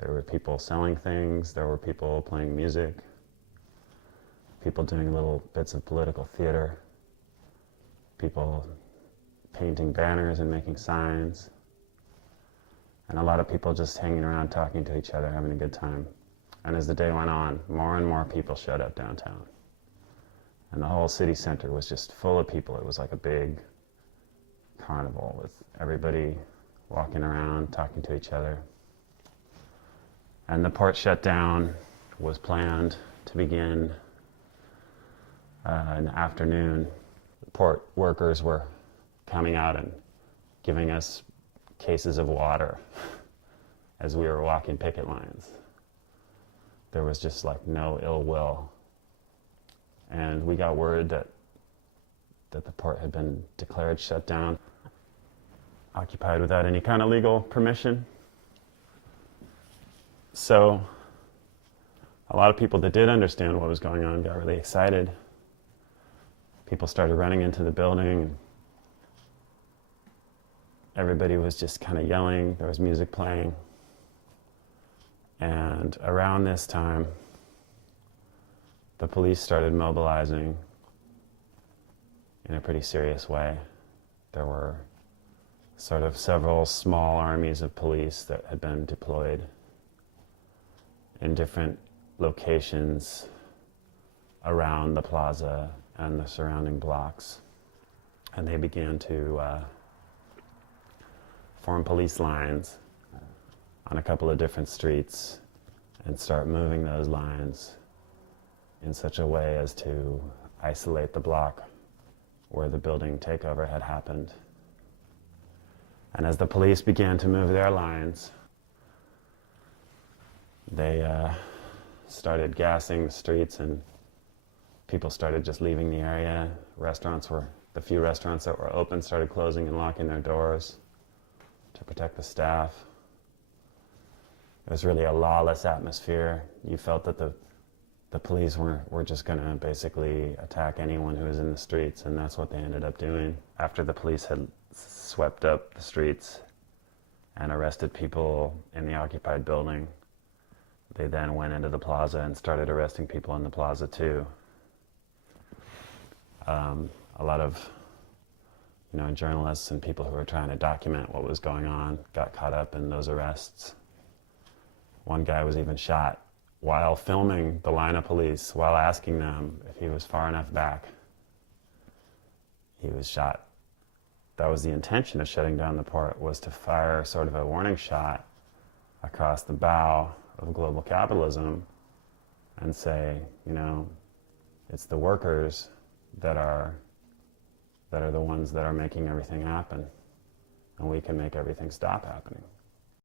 There were people selling things, there were people playing music, people doing little bits of political theater, people painting banners and making signs, and a lot of people just hanging around talking to each other, having a good time. And as the day went on, more and more people showed up downtown. And the whole city center was just full of people. It was like a big carnival with everybody walking around, talking to each other. And the port shutdown was planned to begin in the afternoon. The port workers were coming out and giving us cases of water as we were walking picket lines. There was just like no ill will. And we got word that the port had been declared shut down, occupied without any kind of legal permission. So a lot of people that did understand what was going on got really excited. People started running into the building, and everybody was just kind of yelling. There was music playing. And around this time, the police started mobilizing in a pretty serious way. There were sort of several small armies of police that had been deployed in different locations around the plaza and the surrounding blocks. And they began to form police lines on a couple of different streets and start moving those lines in such a way as to isolate the block where the building takeover had happened. And as the police began to move their lines, they started gassing the streets, and people started just leaving the area. The few restaurants that were open started closing and locking their doors to protect the staff. It was really a lawless atmosphere. You felt that the police were just going to basically attack anyone who was in the streets, and that's what they ended up doing. After the police had swept up the streets and arrested people in the occupied building, they then went into the plaza and started arresting people in the plaza too. A lot of journalists and people who were trying to document what was going on got caught up in those arrests. One guy was even shot while filming the line of police, while asking them if he was far enough back. He was shot. That was the intention of shutting down the port, was to fire sort of a warning shot across the bow of global capitalism and say, it's the workers that are the ones that are making everything happen, and we can make everything stop happening.